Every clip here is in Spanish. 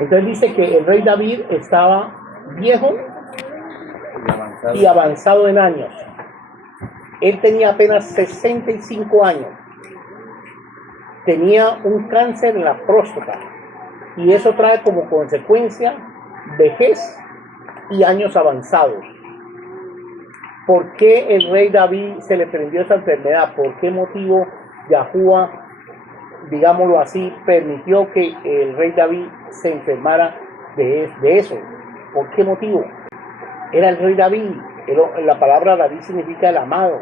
Entonces dice que el rey David estaba viejo y avanzado en años. Él tenía apenas 65 años. Tenía un cáncer en la próstata y eso trae como consecuencia vejez y años avanzados. ¿Por qué el rey David se le prendió esa enfermedad? ¿Por qué motivo Yahuwah, digámoslo así, permitió que el rey David se enfermara de eso? ¿Por qué motivo? Era el rey David. La palabra David significa el amado.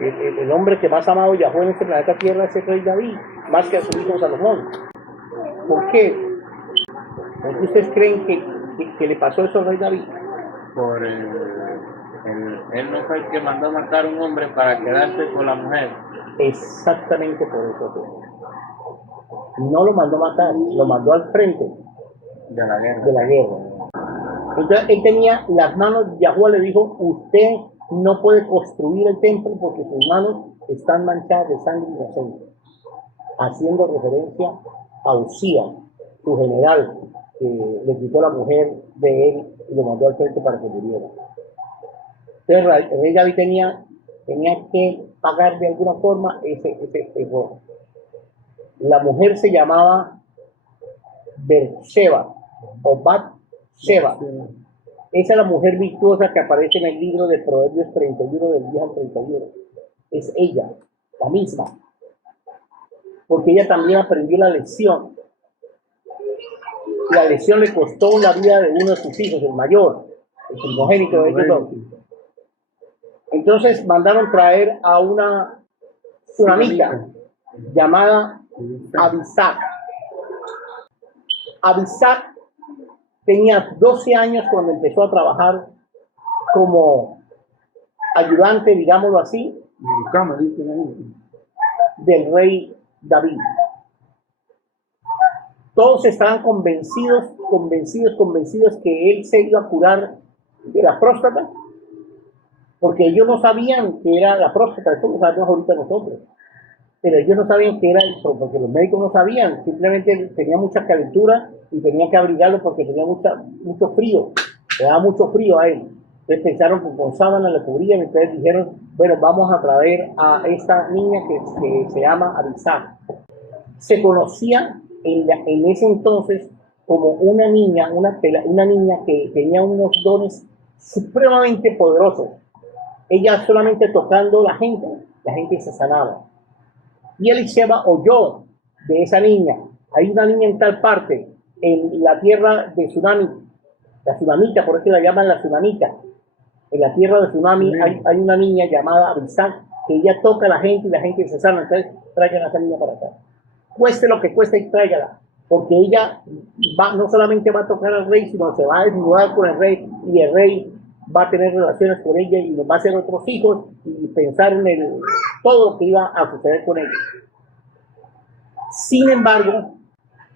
El hombre que más amado Yahuwah en este planeta Tierra es el rey David, más que a su hijo Salomón. ¿Por qué? ¿Por qué ustedes creen que le pasó eso al rey David? Por él no fue el que mandó matar a un hombre para quedarse con la mujer. Exactamente por eso. No lo mandó matar, lo mandó al frente de la guerra. Entonces él tenía las manos, Yahuwah le dijo, usted no puede construir el templo porque sus manos están manchadas de sangre inocente, haciendo referencia a Usía, su general, que le quitó la mujer de él y lo mandó al frente para que muriera. Entonces el rey David tenía que pagar de alguna forma ese error. La mujer se llamaba Berseba o Bat-Sheba. Esa es la mujer virtuosa que aparece en el libro de Proverbios 31, del 10 al 31. Es ella, la misma. Porque ella también aprendió la lección. La lección le costó la vida de uno de sus hijos, el mayor, el primogénito de ellos dos. Entonces mandaron traer a una tsunamita llamada Abisag. Abisag tenía 12 años cuando empezó a trabajar como ayudante, digámoslo así, del rey David. Todos estaban convencidos que él se iba a curar de la próstata, porque ellos no sabían que era la próstata. Esto lo sabemos ahorita nosotros, pero ellos no sabían que era eso, porque los médicos no sabían. Simplemente tenía mucha calentura y tenían que abrigarlo porque tenía mucho frío, le daba mucho frío a él. Entonces pensaron que con sábana le cubrían, entonces dijeron, bueno, vamos a traer a esta niña que se llama Abisag. Se conocía en ese entonces como una niña que tenía unos dones supremamente poderosos. Ella solamente tocando la gente se sanaba. Y Elisheba oyó de esa niña. Hay una niña en tal parte, en la tierra de Tsunami, la Tsunamita, por eso la llaman la Tsunamita. En la tierra de Tsunami hay una niña llamada Abisag, que ella toca a la gente y la gente se sana. Entonces traigan a esa niña para acá. Cueste lo que cueste y tráigala, porque ella no solamente va a tocar al rey, sino se va a desnudar con el rey y el rey va a tener relaciones con ella y va a hacer otros hijos y pensar en todo lo que iba a suceder con ella. Sin embargo,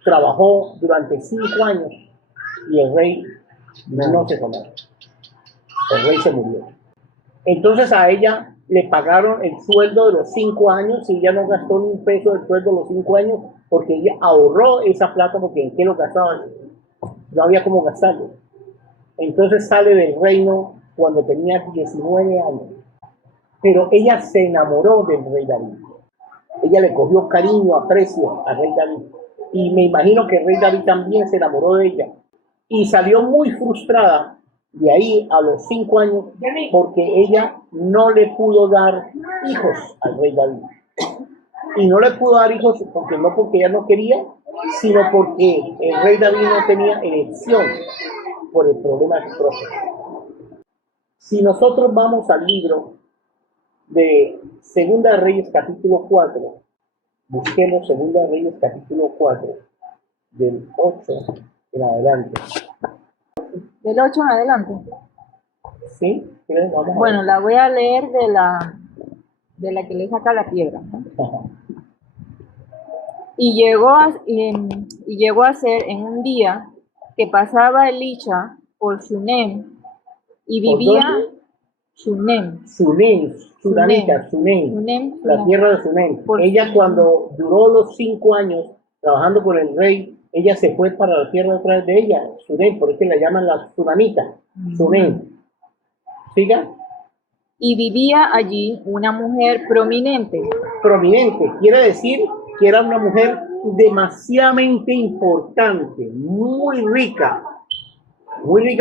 trabajó durante 5 años y el rey no se tomó. El rey se murió. Entonces a ella le pagaron el sueldo de los 5 años y ella no gastó ni un peso del sueldo de los 5 años porque ella ahorró esa plata, porque ¿en qué lo gastaba? No había cómo gastarlo. Entonces sale del reino cuando tenía 19 años. Pero ella se enamoró del rey David. Ella le cogió cariño, aprecio al rey David. Y me imagino que el rey David también se enamoró de ella. Y salió muy frustrada de ahí a los 5 años porque ella no le pudo dar hijos al rey David. Y no le pudo dar hijos porque ella no quería, sino porque el rey David no tenía elección por el problema del próstata. Si nosotros vamos al libro de Segunda de Reyes capítulo 4, busquemos Segunda de Reyes capítulo 4, del 8 en adelante. ¿Del 8 en adelante? Sí, vamos bueno, la voy a leer de la que le saca la piedra, ¿no? Y llegó a ser en un día que pasaba Elisha por Shunem y vivía Shunem, la tierra de Shunem. Ella cuando duró los 5 años trabajando con el rey ella se fue para la tierra otra vez de ella, Sunem, por eso la llaman la Sunamita, Sunem. ¿Siga? Y vivía allí una mujer prominente. Prominente, quiere decir que era una mujer demasiadamente importante, muy rica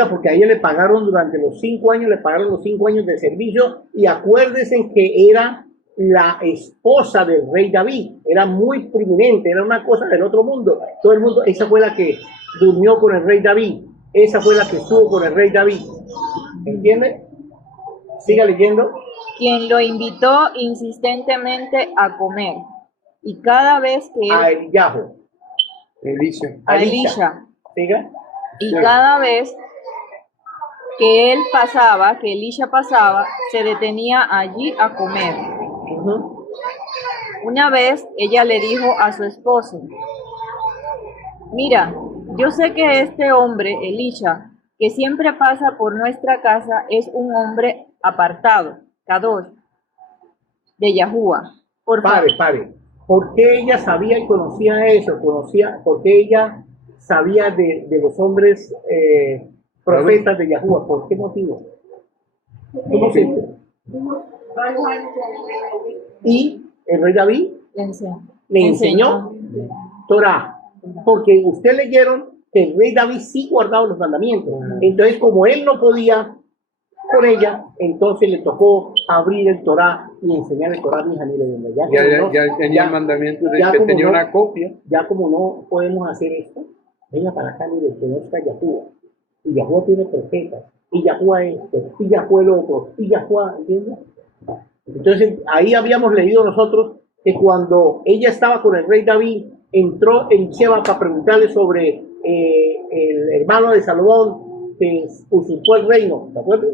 porque a ella le pagaron durante los 5 años, le pagaron los 5 años de servicio y acuérdense que era la esposa del rey David, era muy prominente, era una cosa del otro mundo, todo el mundo, esa fue la que durmió con el rey David, esa fue la que estuvo con el rey David, ¿entiende? Siga leyendo. Quien lo invitó insistentemente a comer. Y cada vez que él... A Eliyahu. A Elisha. Siga. Y cada vez que Elisha pasaba, se detenía allí a comer. Una vez ella le dijo a su esposo: mira, yo sé que este hombre, Elisha, que siempre pasa por nuestra casa, es un hombre apartado, Kadosh, de Yahuwah. Pare. ¿Por qué ella sabía y conocía eso? ¿Por qué ella sabía de los hombres profetas de Yahuwah? ¿Por qué motivo? ¿Cómo se dice? Y el rey David le enseñó Torah. Porque ustedes leyeron que el rey David sí guardaba los mandamientos. Entonces, como él no podía con ella, entonces le tocó abrir el Torah y enseñar el Torah a mi hija. Ya tenía el mandamiento de que tenía una copia. Ya como no podemos hacer esto, venga para acá, mire, conozca a Yahuwah. Y Yahuwah tiene profetas. Y Yahuwah esto, y Yahuwah el otro, y Yahuwah, ¿entiendes? Entonces, ahí habíamos leído nosotros que cuando ella estaba con el rey David, entró en Sheba para preguntarle sobre el hermano de Salomón que usurpó el reino, ¿de acuerdo?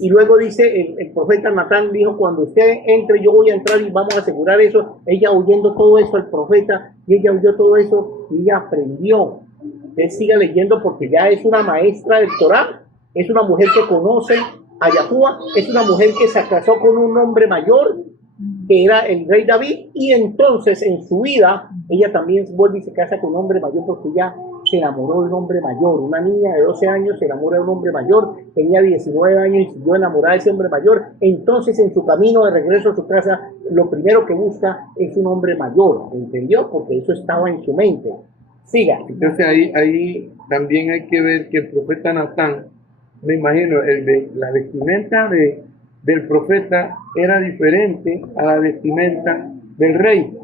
Y luego dice, el profeta Natán dijo, cuando usted entre, yo voy a entrar y vamos a asegurar eso. Ella oyendo todo eso, el profeta, y ella oyó todo eso, y ella aprendió. Usted siga leyendo porque ya es una maestra del Torah, es una mujer que conoce a Yahuwah, es una mujer que se casó con un hombre mayor, que era el rey David, y entonces en su vida, ella también vuelve y se casa con un hombre mayor porque ya se enamoró de un hombre mayor. Una niña de 12 años se enamora de un hombre mayor, tenía 19 años y siguió enamorada de ese hombre mayor. Entonces en su camino de regreso a su casa, lo primero que busca es un hombre mayor, ¿entendió? Porque eso estaba en su mente. Siga. Entonces ahí también hay que ver que el profeta Natán, me imagino, la vestimenta del profeta era diferente a la vestimenta del rey.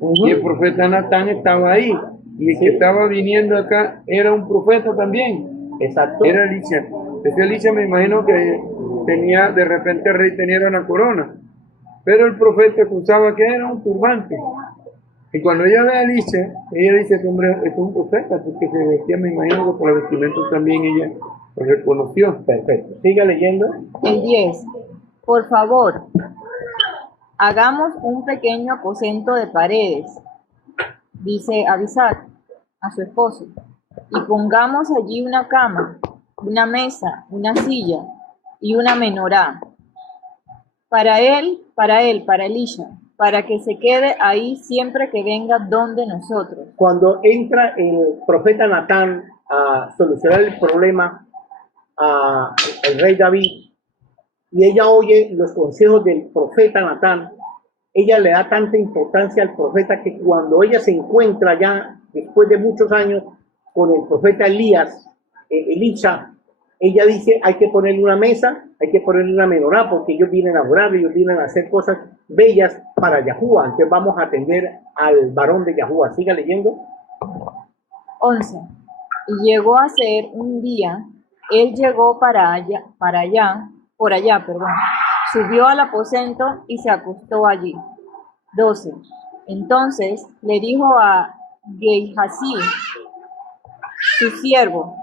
Y el profeta Natán estaba ahí. Y el que estaba viniendo acá era un profeta también. Exacto. Era Elisha. Ese Elisha me imagino que tenía, de repente el rey tenía una corona. Pero el profeta usaba que era un turbante. Y cuando ella ve a Elisha, ella dice, este hombre es un profeta, porque se vestía, me imagino que por el vestimenta también ella lo reconoció. Perfecto. Siga leyendo. El 10. Por favor, hagamos un pequeño aposento de paredes, dice Abisag a su esposo, y pongamos allí una cama, una mesa, una silla y una menorá. Para Elisha, para que se quede ahí siempre que venga donde nosotros. Cuando entra el profeta Natán a solucionar el problema al rey David, y ella oye los consejos del profeta Natán, ella le da tanta importancia al profeta que cuando ella se encuentra ya después de muchos años con el profeta Elisha, ella dice, hay que ponerle una mesa, hay que ponerle una menorá, porque ellos vienen a orar, ellos vienen a hacer cosas bellas para Yahuwah. Entonces vamos a atender al varón de Yahuwah. Siga leyendo. 11. Y llegó a ser un día, él llegó por allá, subió al aposento y se acostó allí. 12. Entonces le dijo a Gehazi, su siervo,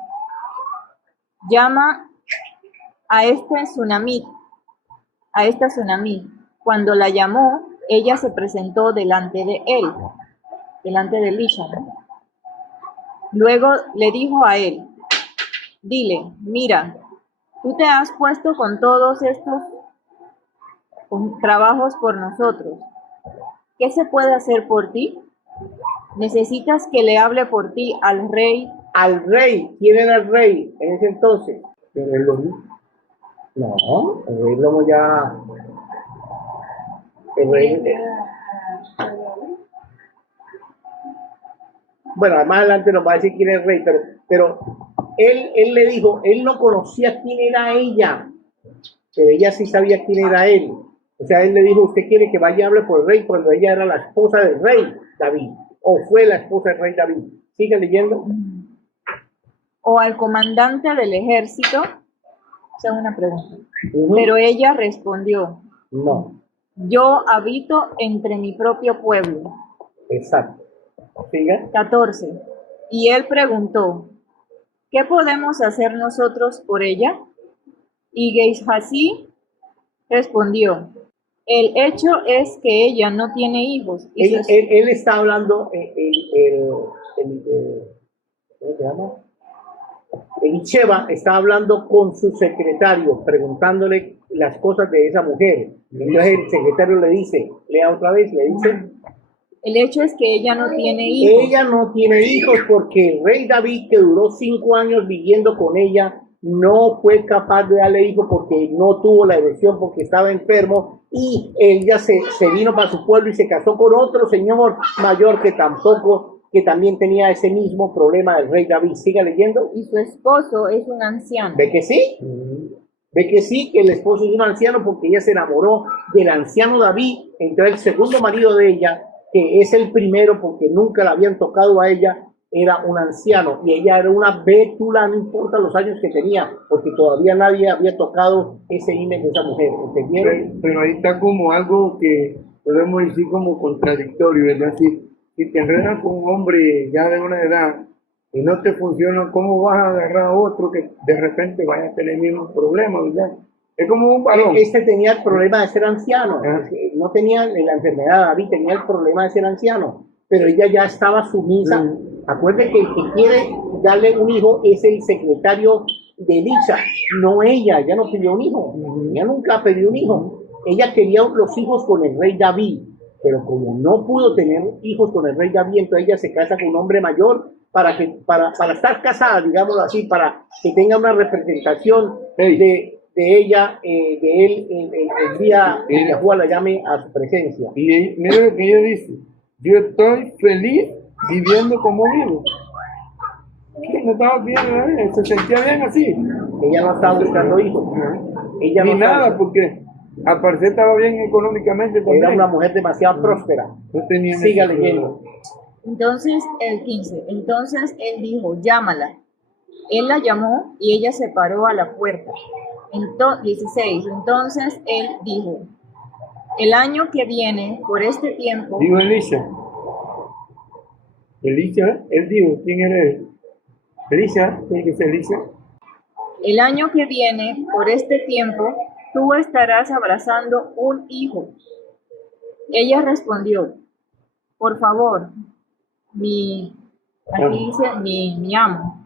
llama a esta Sunamit. Cuando la llamó, ella se presentó delante de él, delante de Elisha, ¿no? Luego le dijo a él, dile, mira, tú te has puesto con todos estos trabajos por nosotros. ¿Qué se puede hacer por ti? necesitas que le hable por ti al rey. Al rey. ¿Quién era el rey en ese entonces? Pero es lo mismo. No, el rey Lomo ya... El rey... Bueno, más adelante nos va a decir quién es el rey, pero él le dijo, él no conocía quién era ella, pero ella sí sabía quién era él. O sea, él le dijo, usted quiere que vaya y hable por el rey cuando ella era la esposa del rey David, o fue la esposa del rey David. Sigue leyendo. O al comandante del ejército. Esa es una pregunta. Ujú. Pero ella respondió, No, yo habito entre mi propio pueblo. exacto. Siga. 14. Y él preguntó, ¿qué podemos hacer nosotros por ella? Y Gehazi respondió, el hecho es que ella no tiene hijos. Y Él está hablando, ¿cómo se llama? Elisheba está hablando con su secretario, preguntándole las cosas de esa mujer. Entonces el secretario le dice, lea otra vez, le dice, el hecho es que ella no tiene hijos. ella no tiene hijos porque el rey David, que duró 5 años viviendo con ella, no fue capaz de darle hijos porque no tuvo la elección, porque estaba enfermo, y ella se vino para su pueblo y se casó con otro señor mayor que también tenía ese mismo problema del rey David. Siga leyendo. Y su esposo es un anciano. ¿Ve que sí? Ve que sí, que el esposo es un anciano porque ella se enamoró del anciano David, entonces el segundo marido de ella, que es el primero porque nunca la habían tocado a ella, era un anciano y ella era una bétula, no importa los años que tenía, porque todavía nadie había tocado ese himen de esa mujer, ¿entendieron? Pero ahí está como algo que podemos decir como contradictorio, ¿verdad? Si te enredas con un hombre ya de una edad y no te funciona, ¿cómo vas a agarrar a otro que de repente vaya a tener el mismo problema, ¿verdad? Es como un balón. Este tenía el problema de ser anciano, Ah. no tenía la enfermedad, David tenía el problema de ser anciano, pero ella ya estaba sumisa. Acuerde que el que quiere darle un hijo es el secretario de Elisha, no ella no pidió un hijo, ella nunca pidió un hijo, ella quería los hijos con el rey David, pero como no pudo tener hijos con el rey David, entonces ella se casa con un hombre mayor para estar casada, digámoslo así, para que tenga una representación de ella, de él, el día que Yahuwah la llame a su presencia. Y mira lo que ella dice, yo estoy feliz viviendo como vivo. ¿Qué? No estaba bien, ¿eh? Se sentía bien así. Ella no estaba buscando hijos. Ella Ni no nada, estaba, porque aparte estaba bien económicamente también. era una mujer demasiado próspera. No tenía Siga necesidad. leyendo. Entonces, el 15. Entonces él dijo, llámala. Él la llamó y ella se paró a la puerta. 16. Entonces él dijo, el año que viene, por este tiempo, Digo Elisha. Elisha, él dijo, ¿quién era él? Elisha, tiene que ser Elisha. el año que viene, por este tiempo, tú estarás abrazando un hijo. Ella respondió, por favor, aquí dice mi amo,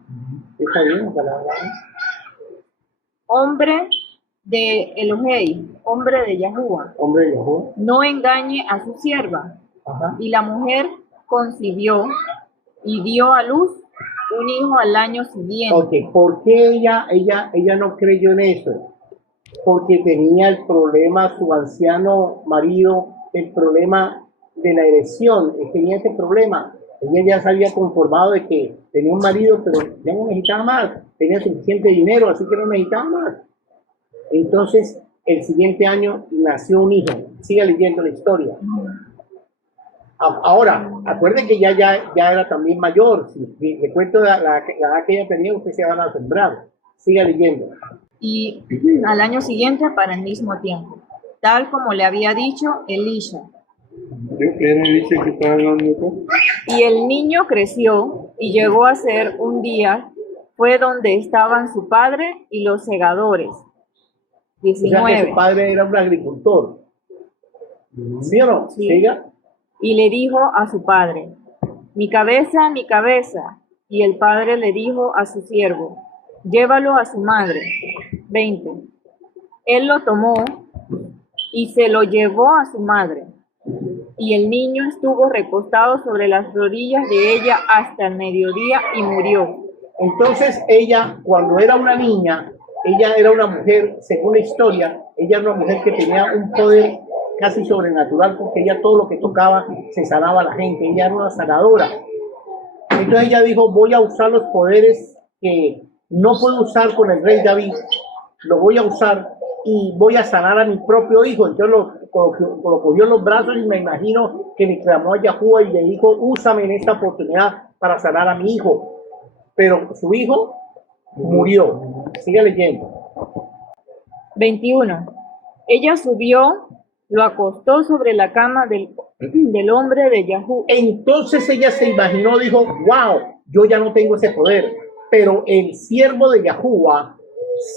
Está bien la palabra. hombre de Elohei, hombre de Yahuwah, Hombre de Yahuwah. no engañe a su sierva. Ajá. Y la mujer concibió y dio a luz un hijo al año siguiente. Ok, ¿por qué ella no creyó en eso? Porque tenía el problema, su anciano marido, el problema de la erección, tenía ese problema. Ella ya se había conformado de que tenía un marido, pero ya no necesitaba más, tenía suficiente dinero, así que no necesitaba más. Entonces, el siguiente año nació un hijo. Siga leyendo la historia. Ahora, acuerden que ya era también mayor. Si le cuento la edad que ella tenía, usted se van a asombrar. Siga leyendo. Y al año siguiente para el mismo tiempo, tal como le había dicho Elisha. Yo que era Elisha que estaba hablando acá. Y el niño creció y llegó a ser un día, fue donde estaban su padre y los segadores. O sea que 19. su padre era un agricultor. ¿Sí o no? Sí. Siga. Y le dijo a su padre, mi cabeza, mi cabeza. Y el padre le dijo a su siervo, llévalo a su madre. 20. Él lo tomó y se lo llevó a su madre. y el niño estuvo recostado sobre las rodillas de ella hasta el mediodía y murió. Entonces ella, cuando era una niña, ella era una mujer, según la historia, ella era una mujer que tenía un poder casi sobrenatural porque ella todo lo que tocaba se sanaba a la gente, ella era una sanadora. Entonces ella dijo, voy a usar los poderes que no puedo usar con el rey David, lo voy a usar y voy a sanar a mi propio hijo. Entonces lo cogió en los brazos y me imagino que le clamó a Yahuwah y le dijo, úsame en esta oportunidad para sanar a mi hijo. Pero su hijo murió. Sigue leyendo. 21. Ella subió, lo acostó sobre la cama del hombre de Yahuwah. Entonces ella se imaginó, dijo, wow, yo ya no tengo ese poder, pero el siervo de Yahuwah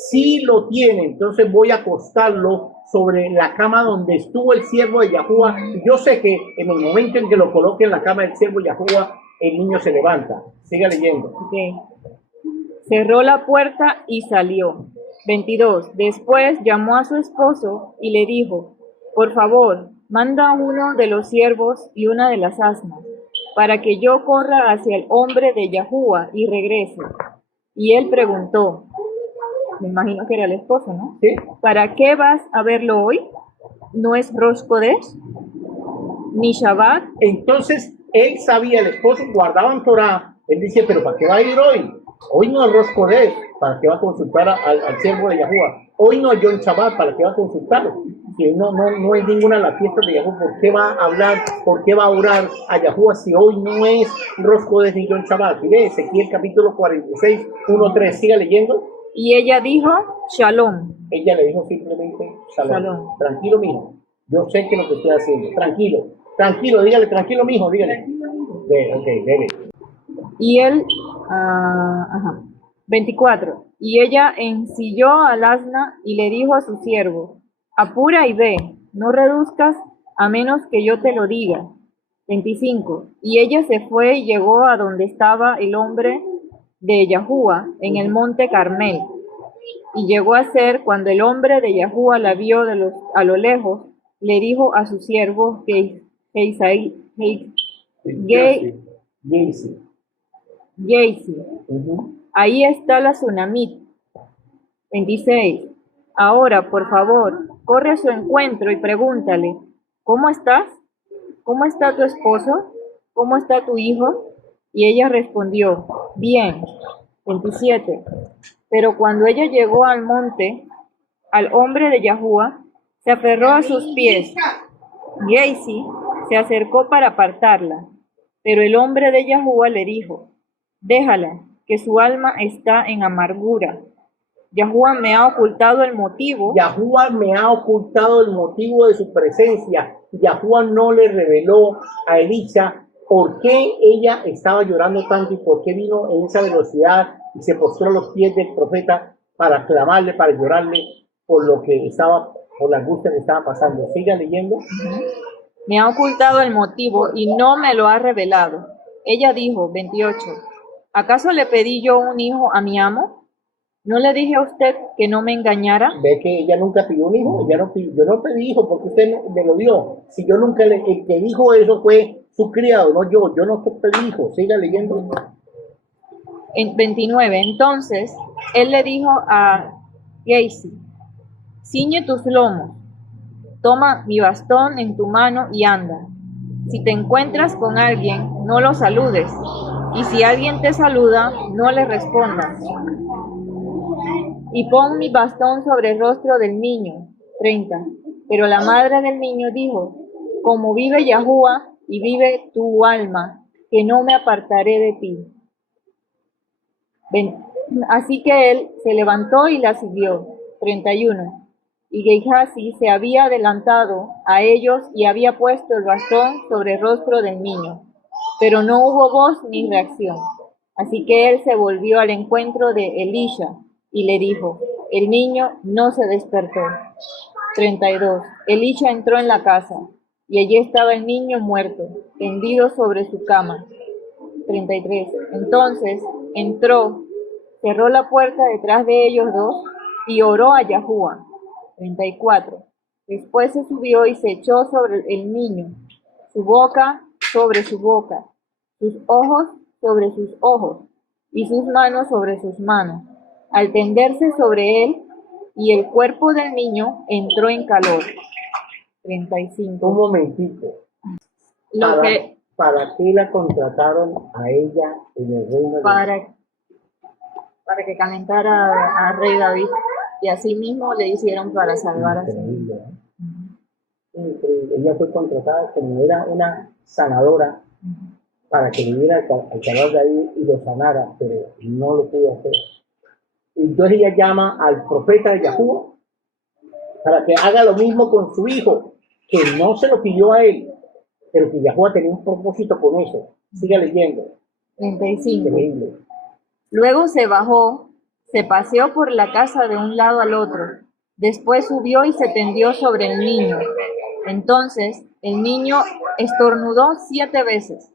sí lo tiene, entonces voy a acostarlo sobre la cama donde estuvo el siervo de Yahuwah. Y yo sé que en el momento en que lo coloque en la cama del siervo de Yahuwah, el niño se levanta. Siga leyendo. Okay. Cerró la puerta y salió. 22. Después llamó a su esposo y le dijo, por favor, manda uno de los siervos y una de las asnas, para que yo corra hacia el hombre de Yahuwah y regrese. Y él preguntó, me imagino que era el esposo, ¿no? ¿Sí? ¿Para qué vas a verlo hoy? ¿No es Rosh Kodesh? ¿Ni Shabbat? Entonces él sabía, el esposo guardaban Torah, él dice, pero ¿para qué va a ir hoy? Hoy no es Rosh Kodesh, ¿para qué va a consultar al siervo de Yahuwah? Hoy no es Yom Shabbat, ¿para qué va a consultarlo? Si no hay ninguna de las fiestas de Yahuwah, ¿por qué va a hablar, por qué va a orar a Yahuwah si hoy no es Rosh Kodesh ni Yom Shabbat? Y ve Ezequiel capítulo 46, 1-3, siga leyendo. Y ella dijo, Shalom. Ella le dijo simplemente, Shalom. Tranquilo, mijo, yo sé que lo que estoy haciendo, tranquilo, dígale, tranquilo, mijo, dígale. Ok, debe. Y él, 24. Y ella ensilló al asna y le dijo a su siervo, apura y ve, no reduzcas a menos que yo te lo diga. 25. Y ella se fue y llegó a donde estaba el hombre de Yahuwah en el monte Carmel. Y llegó a ser cuando el hombre de Yahuwah la vio a lo lejos, le dijo a su siervo Geisi, ahí está la tsunamit. 26. Ahora, por favor, corre a su encuentro y pregúntale, ¿cómo estás? ¿Cómo está tu esposo? ¿Cómo está tu hijo? Y ella respondió, bien. 27. Pero cuando ella llegó al monte, al hombre de Yahuwah, se aferró a sus pies. Geisi se acercó para apartarla, pero el hombre de Yahuwah le dijo, déjala, que su alma está en amargura. Yahuwah me ha ocultado el motivo. Yahuwah me ha ocultado el motivo de su presencia. Yahuwah no le reveló a Elisha por qué ella estaba llorando tanto y por qué vino en esa velocidad y se postró a los pies del profeta para clamarle, para llorarle por lo que estaba, por la angustia que estaba pasando. Siga leyendo. Me ha ocultado el motivo y no me lo ha revelado. Ella dijo, 28, ¿acaso le pedí yo un hijo a mi amo? ¿No le dije a usted que no me engañara? Ve que ella nunca pidió un hijo, yo no pedí hijo porque usted me lo dio. Si yo nunca el que dijo eso fue su criado, no yo no pedí hijo. Siga leyendo. En 29, entonces él le dijo a Geisi, ciñe tus lomos, toma mi bastón en tu mano y anda. Si te encuentras con alguien, no lo saludes, y si alguien te saluda, no le respondas. Y pon mi bastón sobre el rostro del niño. 30. Pero la madre del niño dijo, como vive Yahuwah y vive tu alma, que no me apartaré de ti. Así que él se levantó y la siguió. 31. Y Gehazi se había adelantado a ellos y había puesto el bastón sobre el rostro del niño, pero no hubo voz ni reacción. Así que él se volvió al encuentro de Elisha y le dijo, el niño no se despertó. 32. Elisha entró en la casa y allí estaba el niño muerto, tendido sobre su cama. 33. Entonces entró, cerró la puerta detrás de ellos dos y oró a Yahuwah. 34. Después se subió y se echó sobre el niño, su boca sobre su boca, sus ojos sobre sus ojos, y sus manos sobre sus manos, al tenderse sobre él, y el cuerpo del niño entró en calor. 35. Un momentito. ¿Para qué la contrataron a ella en el reino de para que calentara al rey David, y así mismo le hicieron para salvar a su Increíble, ¿eh? Increíble. Ella fue contratada como era una sanadora para que viviera al calor de David y lo sanara, pero no lo pudo hacer. Entonces ella llama al profeta de Yahuwah para que haga lo mismo con su hijo, que no se lo pidió a él, pero que Yahuwah tenía un propósito con eso. Siga leyendo. 35. Increíble. Luego se bajó, se paseó por la casa de un lado al otro, después subió y se tendió sobre el niño. Entonces el niño estornudó 7 veces,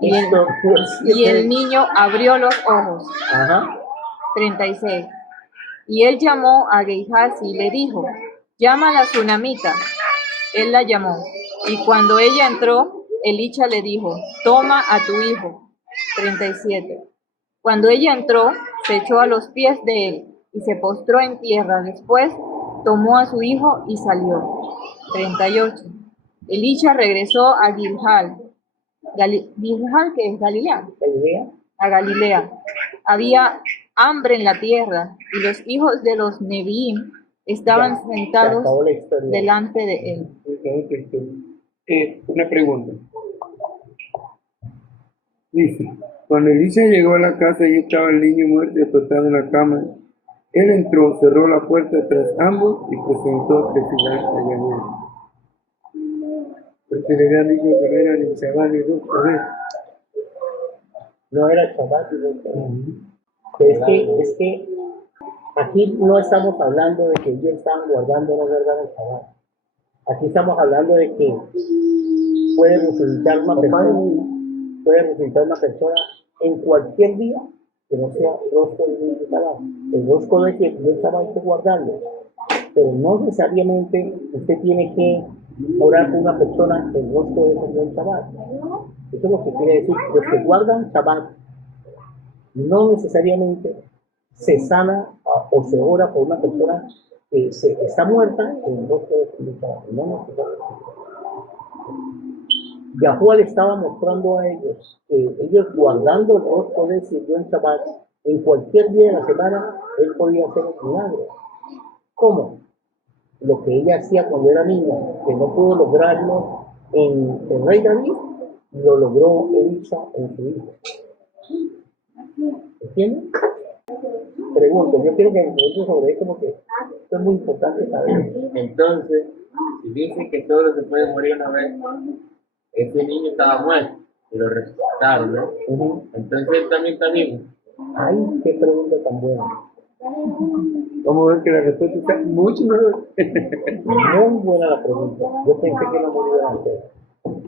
y el niño abrió los ojos. Ajá. 36. Y él llamó a Gehazi y le dijo, llama a la tsunamita. Él la llamó, y cuando ella entró, Elisha le dijo, toma a tu hijo. 37. Cuando ella entró, se echó a los pies de él y se postró en tierra. Después tomó a su hijo y salió. 38. Elisha regresó a Gilgal. ¿Gilgal qué es? ¿Galilea? ¿Galilea? A Galilea. Había hambre en la tierra y los hijos de los Neviim estaban sentados delante de él. Una pregunta. Dice, cuando Elisha llegó a la casa y estaba el niño muerto y acostado en la cama, él entró, cerró la puerta tras ambos y presentó testimonio a Yahuwah. Porque le habían dicho que no era ni Shabbat ni dos poder. No era Shabbat ni dos poder. Es que aquí no estamos hablando de que ellos estaban guardando o no guardando el Shabbat. Aquí estamos hablando de que puede resucitar una persona en cualquier día que no sea rosco de Shabbat. El rosco de que no Shabbat hay que guardarlo, pero no necesariamente usted tiene que orar por una persona el rosco de ese Shabbat. Eso es lo que quiere decir. Los que guardan Shabbat no necesariamente se sana o se ora por una persona que está muerta en el rostro de su Shabbat. No necesariamente. Yahuwah le estaba mostrando a ellos que ellos guardando el rostro de ese Shabbat en cualquier día de la semana, él podía hacer un milagro. ¿Cómo? Lo que ella hacía cuando era niña, que no pudo lograrlo en el rey David, lo logró Elisha en su hijo. ¿Entienden? Pregunto, yo quiero que me pregunten sobre esto porque esto es muy importante saber. Entonces, si dicen que solo se puede morir una vez, ese niño estaba muerto y lo resucitaron, ¿no? Entonces él también está vivo. Ay, qué pregunta tan buena. Vamos a ver que la respuesta está mucho mejor. Muy buena la pregunta. Yo pensé que no me iban a hacer.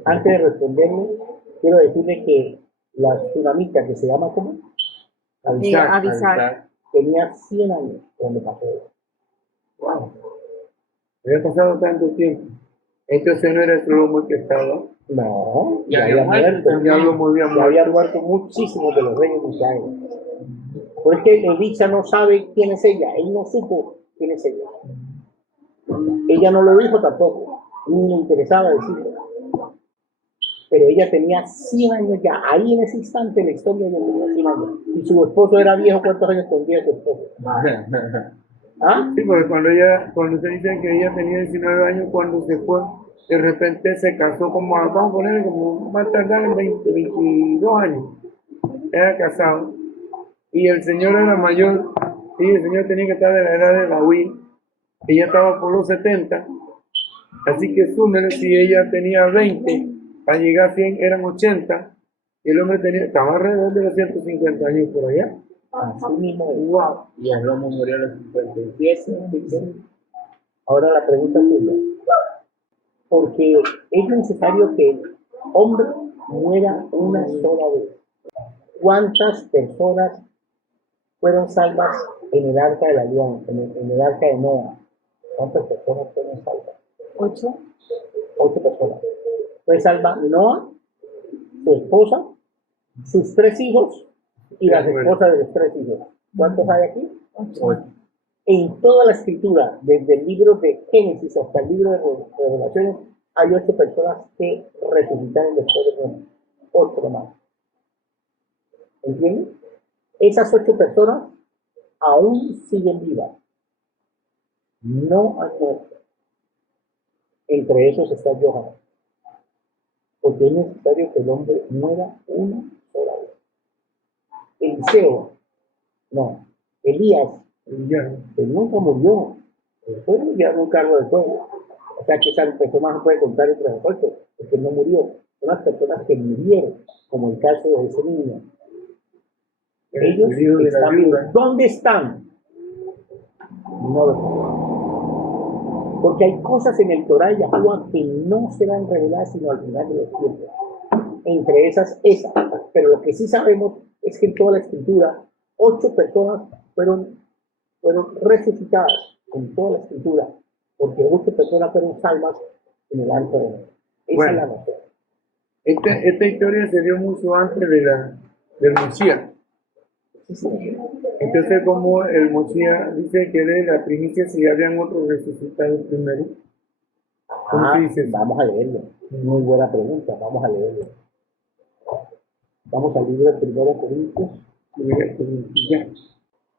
Antes de responderle, quiero decirle que la tsunamita que se llama ¿cómo? Avisar. Tenía 100 años cuando pasó eso. Wow. Había pasado tanto tiempo. Entonces no era el lomo que estaba. No, Ya había muerto. Ya había muerto muchísimos de los reyes de Israel. Porque Elisha no sabe quién es ella, él no supo quién es ella. Ella no lo dijo tampoco, ni le interesaba decirlo. Pero ella tenía 100 años ya, ahí en ese instante la historia ella tenía 100 años. Y su esposo era viejo, ¿cuántos años tendría su esposo? ¿Ah? Sí, porque cuando se dice que ella tenía 19 años, cuando se fue, de repente se casó como, vamos a ponerle como más tardar en 20, 22 años. Era casado. Y el señor era mayor, y el señor tenía que estar de la edad de David. Ella estaba por los 70. Así que súmele, si ella tenía 20, para llegar a 100 eran 80. Y el hombre estaba alrededor de los 150 años por allá. Así mismo. Wow. Y el lomo murió a los 57. Ahora la pregunta es tuya. Porque es necesario que el hombre muera una sola vez. ¿Cuántas personas fueron salvas en el arca de la alianza, en el arca de Noah? ¿Cuántas personas fueron salvas? 8. 8 personas. Fue salva Noa, su esposa, sus 3 hijos y las esposas de los 3 hijos. ¿Cuántos hay aquí? 8. En toda la escritura, desde el libro de Génesis hasta el libro de Revelaciones, hay 8 personas que resucitaron después de muerte. 8 más. ¿Entienden? Esas 8 personas aún siguen vivas. No han muerto. Entre esos está Johan. Porque es necesario que el hombre muera una sola vez. Eliseo, no. Elías, él nunca murió. Él fue enviado un cargo de fuego. O sea que esa persona no puede contar entre nosotros, porque no murió. Son las personas que murieron, como el caso de ese niño. Ellos están vivos. ¿Dónde están? No lo sé. Porque hay cosas en el Torá y Yahuwah que no serán reveladas sino al final de los tiempos. Entre esas, esa. Pero lo que sí sabemos es que en toda la escritura, 8 personas fueron resucitadas en toda la escritura. Porque 8 personas fueron salvas en el alto de Dios. Esa es la noción. Esta historia se dio mucho antes del Mesías. Entonces, como el Mesías dice que de la primicia, si habían otros resucitados primero. Vamos a leerlo. Muy buena pregunta. Vamos a leerlo. Vamos al libro de 1 Corintios. 15:20.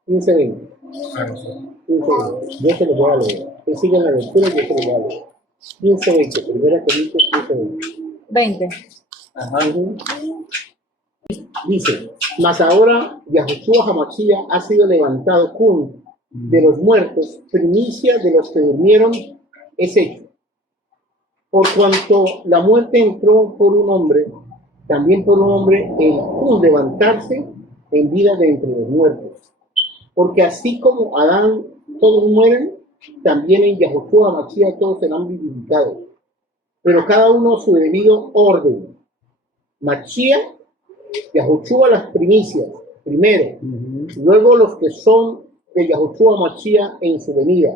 15:20. Yo se lo voy a leer. Ustedes sigan la lectura y yo se lo voy a leer. 15:20. 1 Corintios 15:20. 20. Ajá. Dice, mas ahora Yahushua Hamashia ha sido levantado Kun de los muertos, primicia de los que durmieron es hecho. Por cuanto la muerte entró por un hombre, también por un hombre el Kun levantarse en vida de entre los muertos. Porque así como Adán todos mueren, también en Yahushua Hamashia todos serán vivificados. Pero cada uno su debido orden. Mashiach, Yahushua las primicias, primero, luego los que son de Yahushua Mashiach en su venida,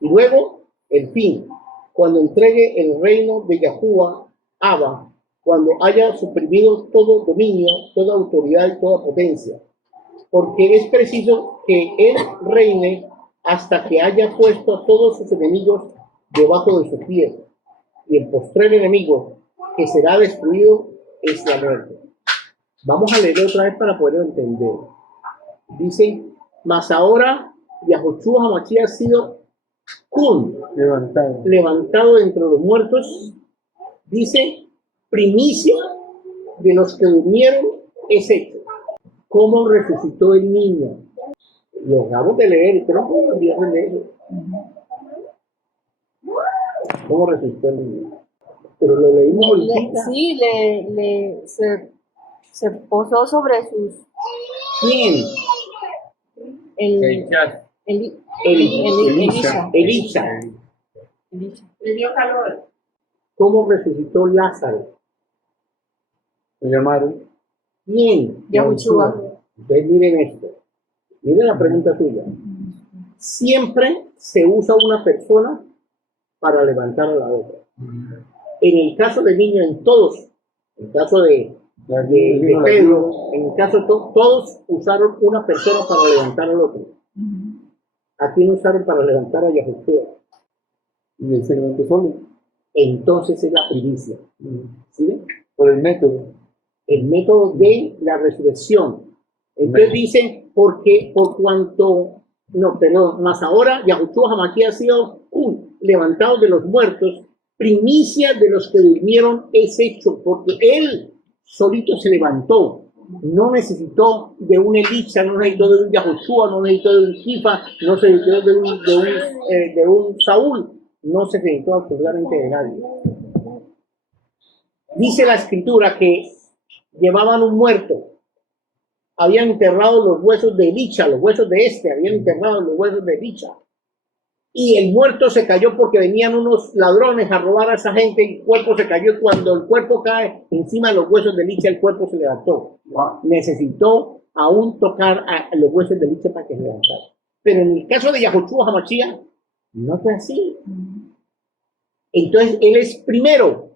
y luego el fin, cuando entregue el reino de Yahuwah Abba, cuando haya suprimido todo dominio, toda autoridad y toda potencia, porque es preciso que él reine hasta que haya puesto a todos sus enemigos debajo de sus pies, y el postrer enemigo que será destruido es la muerte. Vamos a leer otra vez para poderlo entender. Dice, mas ahora Yahushua Hamashia ha sido Kun, levantado entre los muertos. Dice, primicia de los que durmieron es hecho. ¿Cómo resucitó el niño? Lo acabamos de leer, pero no puedo olvidar de leerlo. ¿Cómo resucitó el niño? Pero lo leímos ahorita. Sí, se posó sobre sus... ¿Quién? Elisa. Le dio calor. ¿Cómo resucitó Lázaro? Lo llamaron. ¿Quién? Yahushua. Ustedes miren esto. Miren la pregunta tuya. Siempre se usa una persona para levantar a la otra. En el caso de niños, en todos, en el caso de Pedro, en el caso de todos usaron una persona para levantar al otro. ¿A quién usaron para levantar a Yahushua? Y el Señor solo. Entonces es la primicia. ¿Sí ven? Por el método. El método de la resurrección. Entonces dice, porque por cuanto, no, perdón, más ahora Yahushua Hamashia ha sido levantado de los muertos, primicia de los que durmieron es hecho, porque él solito se levantó. No necesitó de un Elisa, no necesitó de un Yahushua, no necesitó de un Jifa, no se necesitó de un Saúl, no se necesitó absolutamente de nadie. Dice la escritura que llevaban un muerto, habían enterrado los huesos de Elisha, los huesos de habían enterrado los huesos de Elisha. Y el muerto se cayó porque venían unos ladrones a robar a esa gente y el cuerpo se cayó. Cuando el cuerpo cae encima de los huesos de Elisha, el cuerpo se levantó. Necesitó aún tocar a los huesos de Elisha para que se levantara. Pero en el caso de Yahushua Hamashia, no fue así. Entonces, él es primero.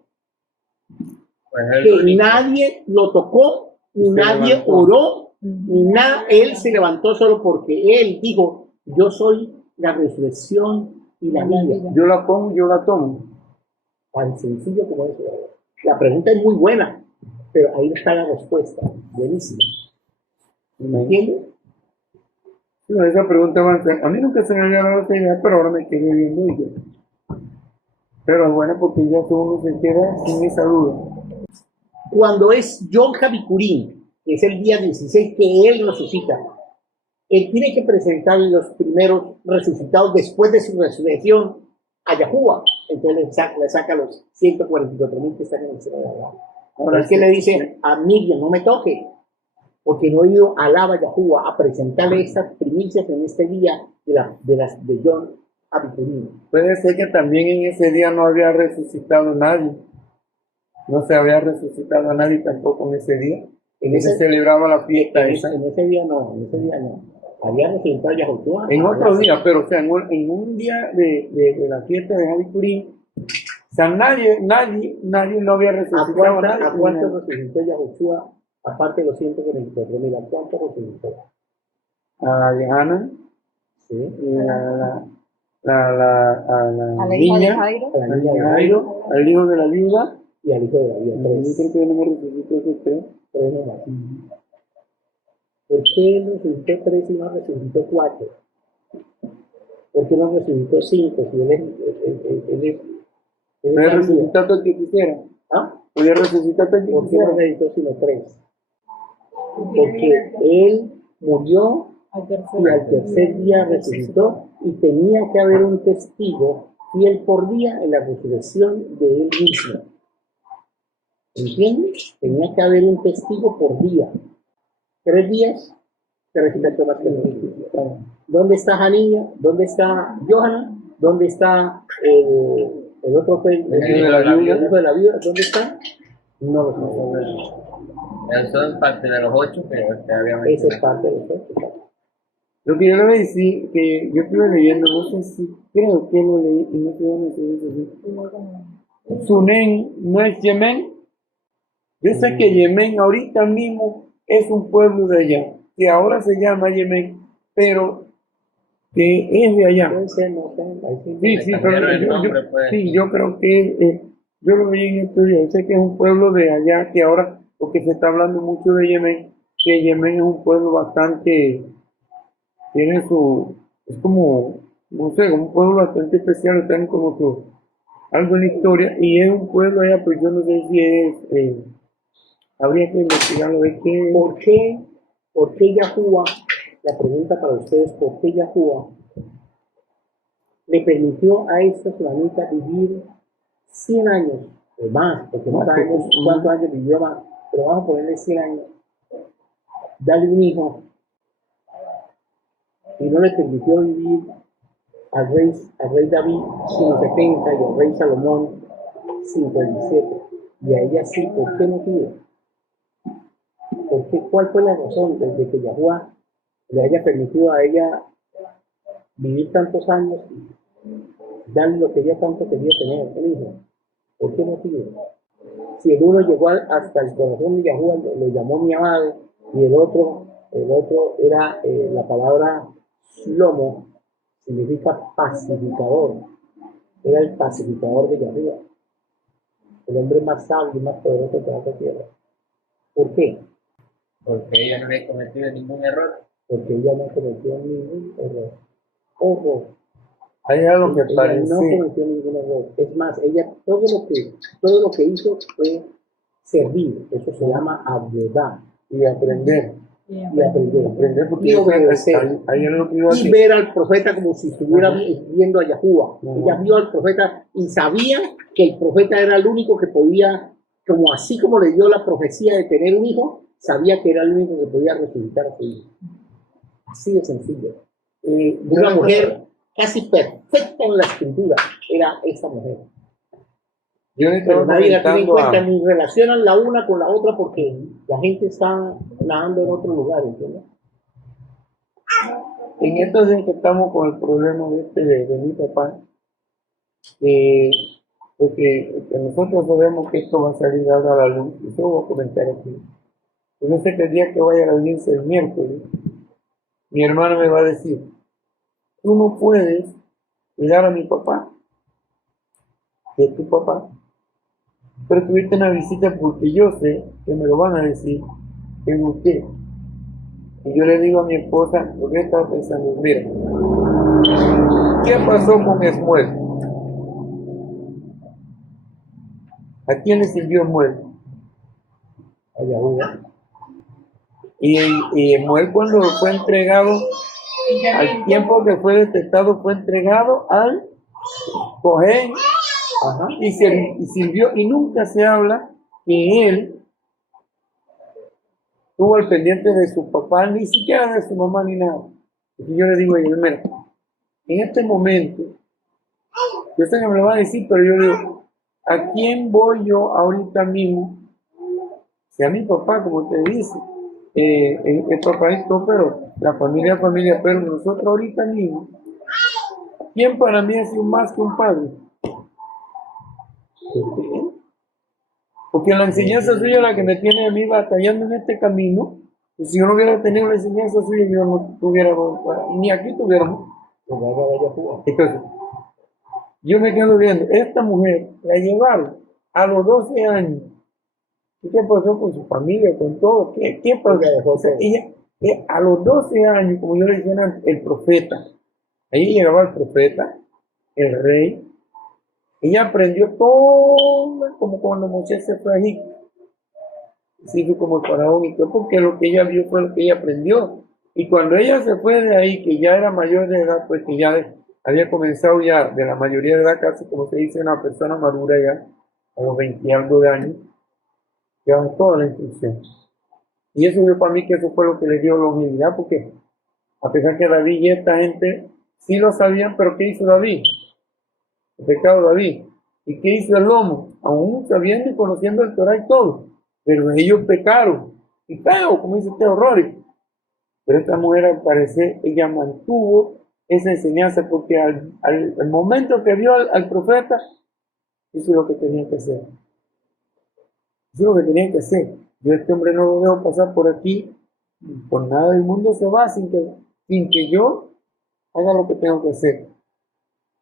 Pues es el que único. nadie lo tocó, ni Se nadie levantó. oró, ni nada. Él se levantó solo porque él dijo, yo soy la resurrección y la vida. Yo la pongo, yo la tomo. Tan sencillo como eso. La pregunta es muy buena, pero ahí está la respuesta. Buenísima. ¿Me entiendes? No, esa pregunta va a ser, a mí nunca se me había dado esa idea, pero ahora me quedé viendo y yo. Pero es bueno porque ya uno se queda sin esa duda. Cuando es Yom Kippur, que es el día 16 que él resucita, él tiene que presentar los primeros resucitados después de su resurrección a Yahuwah. Entonces le saca los 144,000 que están en el cielo de Abraham. Ahora es que le dice a Miriam, no me toque, porque no he ido a Alaba Yahuwah a presentarle estas primicias en este día de Yom Kippur. Puede ser que también en ese día no había resucitado nadie. No se había resucitado a nadie tampoco en ese día. En Se ese, celebraba la fiesta esa. en ese día no, en ese día no. Había resucitado Yahuwah. En otro día, pero o sea, en un día de la fiesta de Javi Purín, o sea, nadie no había ¿A resucitado a nadie. cuánto resucitó Yahuwah? Aparte de los 144,000, ¿a cuánto resucitó? A Johanna, ¿Sí? a A la la hija de niña, Jairo. A la al niña de Jairo, al hijo de la viuda. y al hijo de la vida. Yo creo que no me resucitó esos tres. Tres nomás. ¿Por qué él resucitó 3 y no resucitó 4? ¿Por qué no resucitó 5? Si él Podía es resucitar todo el que quisiera. ¿Ah? Podía resucitar todo el que ¿Por qué no quisiera. resucitó sino 3? Porque él murió y al tercer día resucitó y tenía que haber un testigo fiel por día en la resurrección de él mismo. ¿Entiendes? Tenía que haber un testigo por día. 3 días se resucitó más que el mismo. ¿Dónde está Janilla? ¿Dónde está Johanna? ¿Dónde está el otro el hijo de la viuda? ¿Dónde está? No lo sabemos. Eso es parte de los 8 que había Esa mencionado. es parte de eso. Lo que yo le voy a decir, que yo estuve leyendo, no sé si, creo que lo leí, y no sé dónde se dice así. Sunen no es Yemen. Yo sé que Yemen ahorita mismo es un pueblo de allá, que ahora se llama Yemen, pero que es de allá. Puede ser, no sé. Sí, pero el nombre, pues. sí, yo creo que yo lo vi en estos días. Yo sé que es un pueblo de allá, que ahora, porque se está hablando mucho de Yemen, que Yemen es un pueblo bastante, tiene su, es como, no sé, un pueblo bastante especial, tienen como su, algo en la historia, y es un pueblo allá, pero yo no sé si es, habría que investigarlo, de qué. ¿Por qué Yahuwah? La pregunta para ustedes, ¿por qué Yahuwah le permitió a esta planeta vivir 100 años o más? Porque no sabemos cuántos años vivió más, pero vamos a ponerle 100 años. Darle un hijo y no le permitió vivir al rey David 170 y al rey Salomón 57. Y a ella sí, ¿por qué motivo? ¿Por qué? ¿Cuál fue la razón desde que Yahuwah le haya permitido a ella vivir tantos años y darle lo que ella tanto quería tener, un hijo? ¿Por qué motivo? Si el uno llegó hasta el corazón de Yahuwah, lo llamó mi amado, y el otro era la palabra Shlomo, significa pacificador, era el pacificador de Yahuwah, el hombre más sabio y más poderoso de la tierra. ¿Por qué? Porque ella no había cometido ningún error. Porque ella no cometió ningún error. Ojo, Hay algo que ella parece, no cometió ningún error. Es más, ella todo lo que hizo fue servir. Eso se llama abodá. y aprender, Y aprender. porque Y obedecer. ahí es lo que iba a Y decir. ver al profeta como si estuviera viendo a Yahuwah. Ella vio al profeta y sabía que el profeta era el único que podía, como así como le dio la profecía de tener un hijo, sabía que era el único que podía resucitar a su hijo. Así de sencillo. Una mujer casi perfecta en la escritura era esa mujer. Yo le Pero estaba nadie la tiene en comentando cuenta, ni relacionan la una con la otra porque la gente está nadando en otro lugar, ¿entiendes? en estos días que estamos con el problema de mi papá, porque nosotros sabemos que esto va a salir ahora a la luz, y yo voy a comentar aquí. Yo sé que el día que vaya a la audiencia el miércoles, mi hermano me va a decir, tú no puedes cuidar a mi papá, que es tu papá, pero tuviste una visita porque yo sé que me lo van a decir en usted. Y yo le digo a mi esposa, porque yo estaba pensando, mira, ¿qué pasó con Esmuel? ¿A quién le sirvió Esmuel? A Yahuwah. Y Esmuel cuando fue entregado, al tiempo que fue detectado, fue entregado al Cohen. Ajá. Y sirvió, y nunca se habla que él estuvo al pendiente de su papá, ni siquiera de su mamá, ni nada. Y yo le digo a ella, mira, en este momento, yo sé que me lo va a decir, pero yo digo, ¿a quién voy yo ahorita mismo? Si a mi papá, como te dice, el papá es todo, pero la familia, pero nosotros ahorita mismo, ¿quién para mí ha sido más que un padre? Porque la enseñanza suya es la que me tiene a mí batallando en este camino. Y si yo no hubiera tenido la enseñanza suya, yo no tuviera, ni aquí tuviéramos. Entonces, yo me quedo viendo, esta mujer la llevaron a los 12 años. ¿Y qué pasó con su familia, con todo? ¿Qué pasó? O sea, ella, a los 12 años, como yo le decía antes, el profeta. Ahí llegaba el profeta, el rey. Ella aprendió todo, como cuando Moisés se fue a Egipto. Sí, fue como el faraón y todo, porque lo que ella vio fue lo que ella aprendió. Y cuando ella se fue de ahí, que ya era mayor de edad, pues que ya había comenzado ya de la mayoría de edad, casi como se dice, una persona madura ya, a los 20 y algo de años, llevaba toda la instrucción. Y eso yo para mí que eso fue lo que le dio longevidad, porque a pesar que David y esta gente sí lo sabían, pero ¿qué hizo David? El pecado de David. ¿Y qué hizo el lomo? Aún sabiendo y conociendo el Torah y todo. Pero ellos pecaron. Y feo, como dice este horror. Pero esta mujer, al parecer, ella mantuvo esa enseñanza porque al momento que vio al profeta, hizo lo que tenía que hacer. Hizo lo que tenía que hacer. Yo a este hombre no lo dejo pasar por aquí. Por nada del mundo se va sin que yo haga lo que tengo que hacer.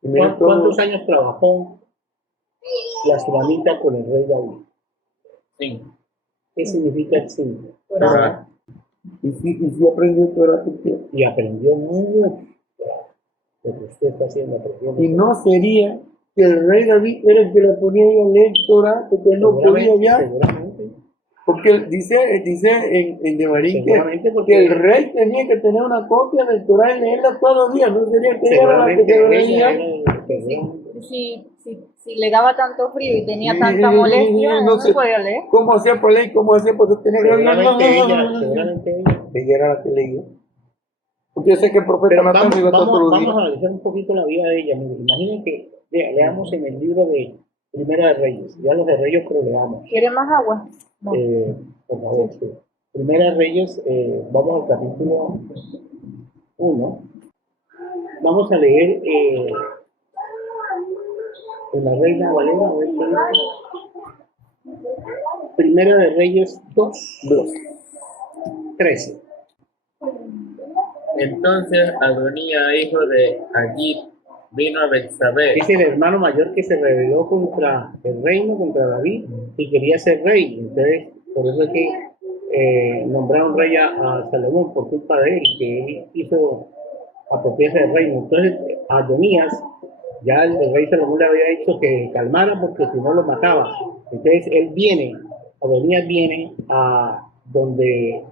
¿Cuántos años trabajó la Sulamita con el rey David? 5. ¿Qué significa el 5? Y sí aprendió Torah porque Y aprendió mucho lo que usted está haciendo, aprendiendo. y no sería que el rey David era el que le ponía a leer Torah, porque él no podía ya, Seguramente. porque dice en Devarim que el rey tenía que tener una copia del Torah y leerla todos los días, no sería que ella era la que se leía. Si le daba tanto frío y tenía tanta molestia, no se podía leer. ¿Cómo hacía por leer? ¿Cómo hacía por tener Seguramente ella era la que leía? Porque yo sé que el profeta Pero Natán iba todos los días. vamos a analizar un poquito la vida de ella. Imaginen que leamos en el libro de Primera de Reyes. Ya los de Reyes, pero leamos. ¿Quiere más agua? No. Por favor. Sí. Primera de Reyes, vamos al capítulo 1. Vamos a leer en la Reina Valera. A ver, Primera de Reyes 13. Entonces Adonía, hijo de Agit, vino a Betsabé. Es el hermano mayor que se rebeló contra el reino, contra David, y quería ser rey. Entonces, por eso es que nombraron rey a Salomón por culpa de él, que él quiso apropiarse del reino. Entonces, Adonías, ya el rey Salomón le había dicho que calmara porque si no lo mataba. Entonces, Adonías viene a donde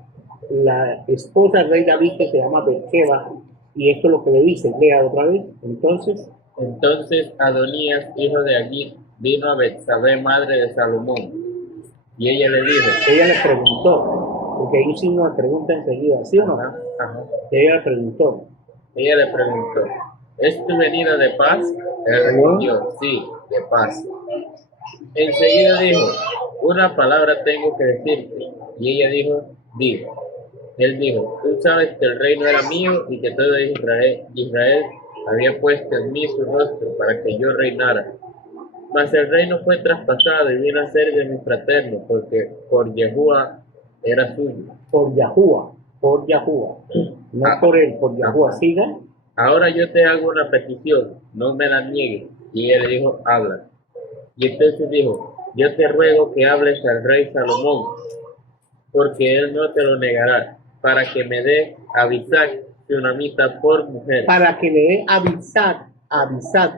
la esposa del rey David, que se llama Betseba, y esto es lo que le dice, lea otra vez. Entonces Adonías, hijo de Agit, vino a Betsabé, madre de Salomón, y ella le dijo, ella le preguntó, porque hay un signo de pregunta enseguida, ¿sí o no? ajá. Ella le preguntó, ¿es tu venida de paz? Él respondió, sí, de paz. Enseguida dijo, una palabra tengo que decirte, y ella dijo, digo. Él dijo, tú sabes que el reino era mío y que todo Israel había puesto en mí su rostro para que yo reinara. Mas el reino fue traspasado y vino a ser de mi fraterno, porque por Yehúa era suyo. Por Yahuwah, no Ah, por él, por Yahuwah. ajá. Siga. Ahora yo te hago una petición, no me la niegues. Y él le dijo, habla. Y entonces dijo, yo te ruego que hables al rey Salomón, porque él no te lo negará, para que me dé a Abisag, tsunamita, por mujer. Para que le dé a Abisag,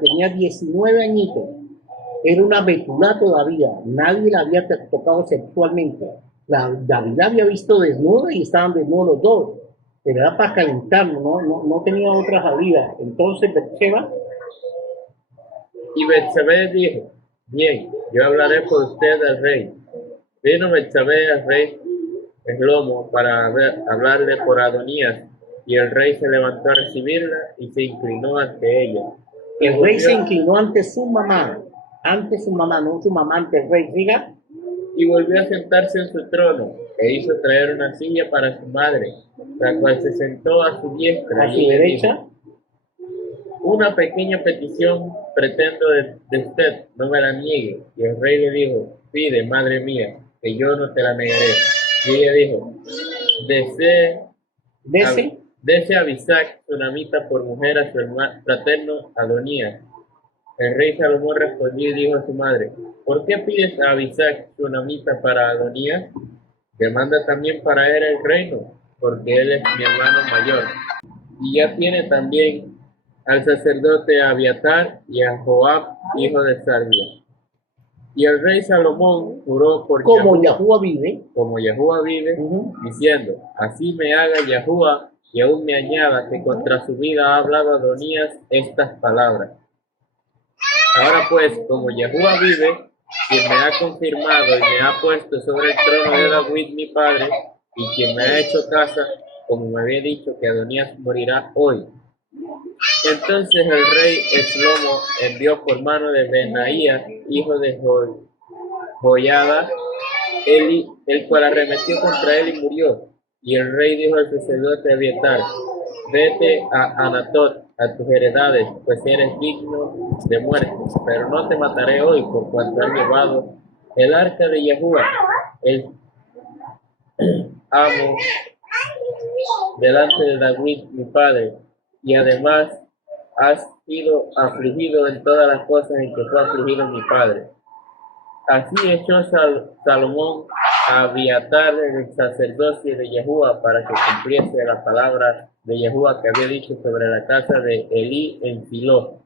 tenía 19 añitos, era una betulá todavía, nadie la había tocado sexualmente. David la había visto desnuda y estaban desnudos los dos, pero era para calentarlo, no tenía otra salida. Entonces Betseba, Y Betsabé dijo, bien, yo hablaré por usted al rey. Vino Betsabé al rey Eslomo para hablarle por Adonías, y el rey se levantó a recibirla y se inclinó ante ella. el rey se inclinó ante su mamá, no su mamá, ante el rey. Diga, Y volvió a sentarse en su trono, e hizo traer una silla para su madre, la cual se sentó a su diestra. a su Y ella derecha, dijo, una pequeña petición pretendo de usted, no me la niegue. Y el rey le dijo, pide, madre mía, que yo no te la negaré. Y ella dijo, dese, dese a Abisag, tsunamita, por mujer a su hermano fraterno Adonías. El rey Salomón respondió y dijo a su madre, ¿por qué pides a Abisag, tsunamita, para Adonías? Demanda también para él el reino, porque él es mi hermano mayor. Y ya tiene también al sacerdote Abiatar y a Joab, hijo de Sarvia. Y el rey Salomón juró por como Yahuwah, Yahuwah vive, Yahuwah vive, diciendo, así me haga Yahuwah y aún me añada que contra su vida ha hablado Adonías estas palabras. Ahora pues, como Yahuwah vive, quien me ha confirmado y me ha puesto sobre el trono de David mi padre, y quien me ha hecho casa, como me había dicho que Adonías morirá hoy. Entonces el rey Eslomo envió por mano de Benaías, hijo de Joiada, el cual arremetió contra él y murió. Y el rey dijo al sacerdote Abiatar, vete a Anatot, a tus heredades, pues eres digno de muerte, pero no te mataré hoy por cuanto has llevado el arca de Yahuwah, el amo, delante de David mi padre, y además has sido afligido en todas las cosas en que fue afligido mi padre. Así echó Salomón a Abiatar el sacerdocio de Yahuwah para que cumpliese la palabra de Yahuwah que había dicho sobre la casa de Elí en Silo.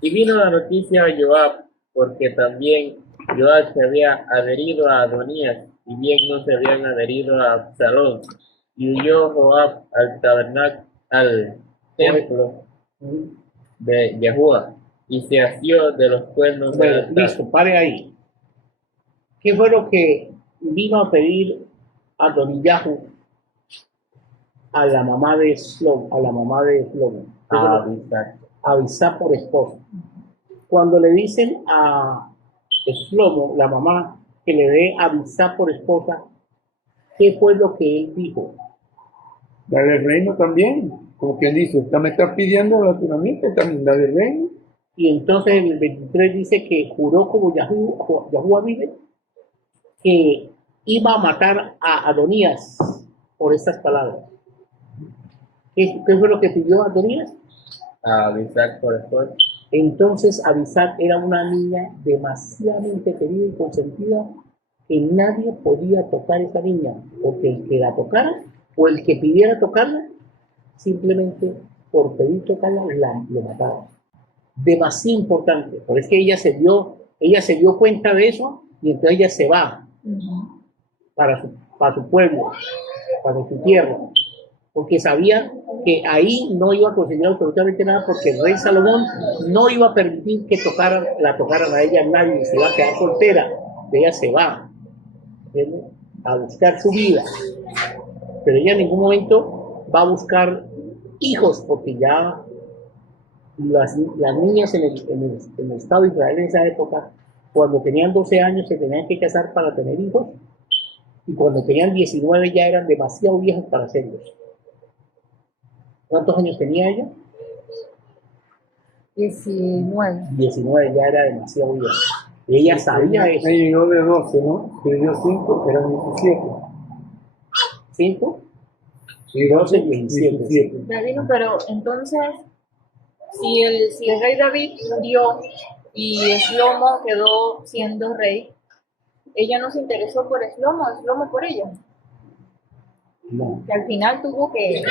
Y vino la noticia a Joab, porque también Joab se había adherido a Adonías, y bien no se habían adherido a Absalón. Y huyó Joab al tabernáculo, al templo de Yahuwah, y se asió de los cuernos del bueno, altar. listo, pare ahí. ¿Qué fue lo que vino a pedir Adoniyahu a la mamá de Shlomo? ¿Qué fue lo que- Abisag por esposa. Cuando le dicen a Shlomo, la mamá, que le dé a Abisag por esposa, ¿qué fue lo que él dijo? Dale el reino también. Como quien dice, usted me está pidiendo la tsunamita, también dale el reino. Y entonces en el 23 dice que juró como Yahuwah vive, que iba a matar a Adonías por estas palabras. ¿Qué fue lo que pidió Adonías? A Abisag por esposa. Entonces Abisag era una niña demasiadamente querida y consentida que nadie podía tocar a esa niña, porque el que la tocara o el que pidiera tocarla, simplemente por pedir tocarla lo mataba. Demasiado importante, pero es que ella se dio cuenta de eso y entonces ella se va para su pueblo, para su tierra, porque sabía que ahí no iba a conseguir absolutamente nada, porque el rey Salomón no iba a permitir que la tocaran a ella nadie, se iba a quedar soltera. Ella se va, ¿entiendes?, a buscar su vida, pero ella en ningún momento va a buscar hijos, porque ya las niñas en el Estado de Israel en esa época, cuando tenían 12 años se tenían que casar para tener hijos, y cuando tenían 19 ya eran demasiado viejas para hacerlos. ¿Cuántos años tenía ella? 19. 19 ya era demasiado vieja. Ella sabía eso. Me llegó de 12, ¿no? Si le dio 5, eran 17. 5 Y 12, 17. 17. Davino, pero entonces, si el rey David murió y Shlomo quedó siendo rey, ella no se interesó por Shlomo por ella, No, que al final tuvo que...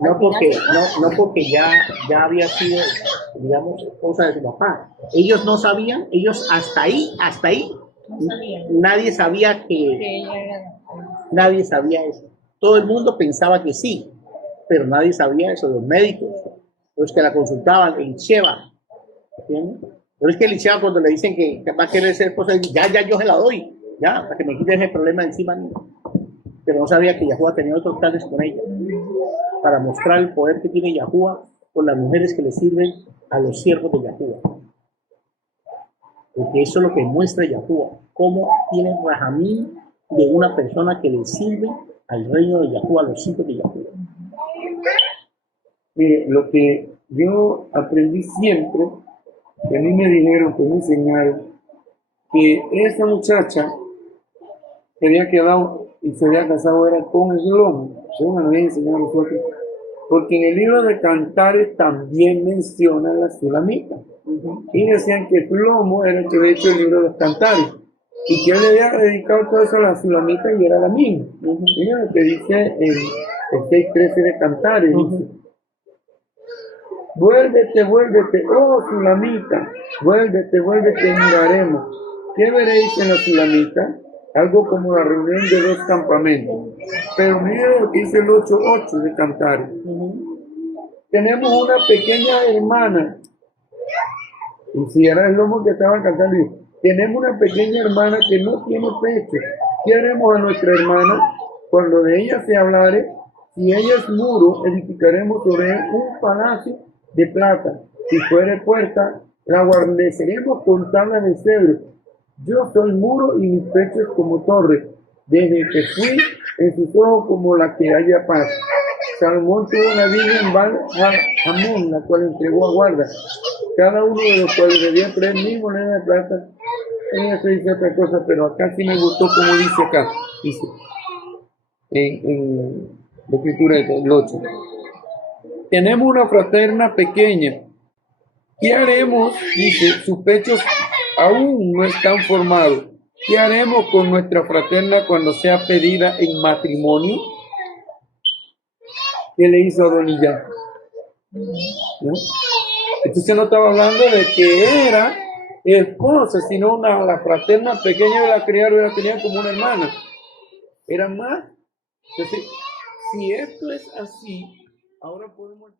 no al final- porque ya había sido, digamos, cosa de su papá. Ellos no sabían, ellos hasta ahí, No sabía nadie sabía que ella era... nadie sabía eso. Todo el mundo pensaba que sí, pero nadie sabía eso. Los médicos, los que la consultaban, el Sheba, ¿entiendes? Pero es que el Sheba cuando le dicen que va a querer ser esposa, ya yo se la doy, ya, para que me quiten ese problema de encima. Pero no sabía que Yahuwah tenía otros planes con ella, para mostrar el poder que tiene Yahuwah con las mujeres que le sirven a los siervos de Yahuwah. Porque eso es lo que muestra Yahuwah, cómo tiene Rahamín de una persona que le sirve al reino de Yahuwah, a los hijos de Yahuwah. Mire, lo que yo aprendí siempre, que a mí me dijeron, que me enseñaron, que esa muchacha que había quedado y se había casado era con Shlomo, según nos habían enseñado a nosotros, porque en el libro de Cantares también menciona la Sulamita. Y decían que Shlomo era el que había hecho el libro de los Cantares, y que él le había dedicado todo eso a la Sulamita y era la misma. Mira lo que dice el 6:13 de Cantares, dice: vuélvete, oh Sulamita, vuélvete, miraremos. ¿Qué veréis en la Sulamita? Algo como la reunión de dos campamentos. Pero mire lo que dice el 8:8 de Cantares. Tenemos una pequeña hermana. Y si era el lomo que estaba cantando, dice: tenemos una pequeña hermana que no tiene pecho. ¿Qué haremos a nuestra hermana? Cuando de ella se hablare, si ella es muro, edificaremos sobre él un palacio de plata. Si fuere puerta, la guarneceremos con tablas de cedro. Yo soy muro y mis pechos como torre. Desde que fui, en sus ojos como la que haya paz. Salomón tuvo una viña en Baal-Hamón, la cual entregó a guarda. Cada uno de los cuales debía 3,000 monedas de plata. Ella se dice otra cosa, pero acá sí me gustó como dice acá. Dice, en la escritura del 8. Tenemos una fraterna pequeña. ¿Qué haremos? Dice, sus pechos aún no están formados. ¿Qué haremos con nuestra fraterna cuando sea pedida en matrimonio? ¿Qué le hizo Adonijah? ¿No? Entonces no estaba hablando de que era esposa, sino la fraterna pequeña de la criada la tenía como una hermana. Era más. Entonces, si esto es así, ahora podemos...